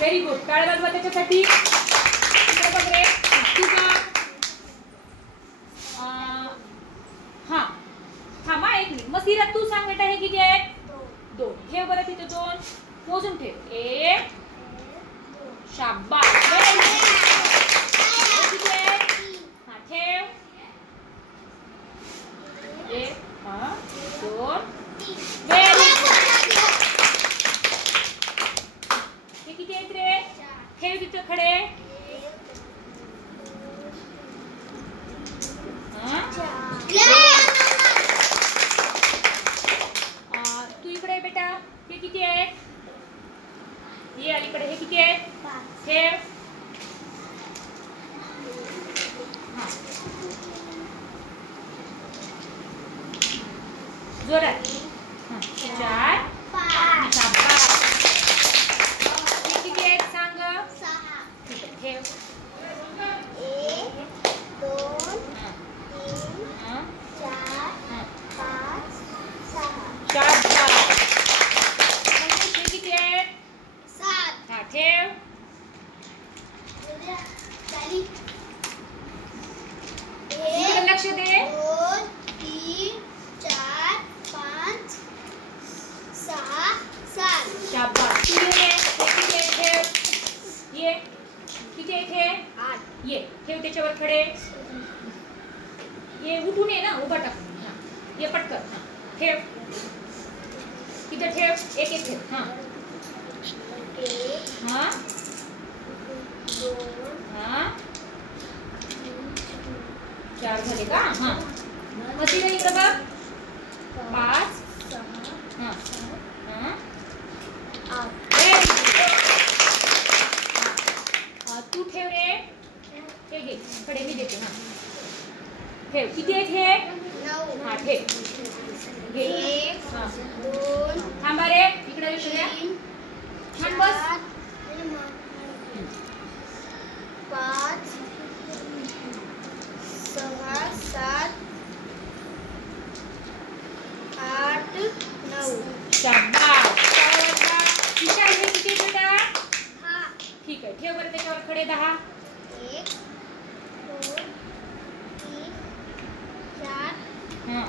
Very good. टाळ्या वाजवा त्याच्यासाठी. इकडे बघ रे. तू का हा थांबा एक मिनिट. मग सिरा तू सांग बेटा हे किती आहेत? 2. ठेव बरं तिथे 2 मोजून ठेव. 1 शाबास. किती आहेत? हा ठेव. 1 2 व्हेरी गुड. हे किती आहेत रे? ठेव तिथे खडे. तू इकडे बेटा. हे किती आहेत? ये अलीकडे. हे किती आहेत? 5. ठेव. जोरात. 4 5. हे किती आहेत सांग? 6. ठीक आहे ठेव. 1 2 3 4 5 6. हे किती आहेत? 7. हा ठेव. इकडे लक्ष दे. 2 3 4 5 6 7. शाबास. तू ये. किती आहे ठेव. ये किती आहे ठेव. 8. ये ठेव त्याच्यावर खडे. ये उठून ये ना. उभा टाक. हा ये पटकन. हा ठेव. तिथे ठेव. एक एक ठेव. हा 1 हा 2 हा 4 झाले का? हा मग तिथे इकडे बघ. 5 हा हा 8. तू ठेव रे. हे घे कडे मी देते. हा ठेव. किती आहेत हे? 9. हा ठेव. घे. 1 2 थांबा रे. इकडे लक्ष द्या. छान बस. 5 6 7 8 9. शाबास. विचार हे किती बेटा? 10. ठीक आहे ठेव बरं त्याच्यावर खडे. 10 1 2 3 4 हा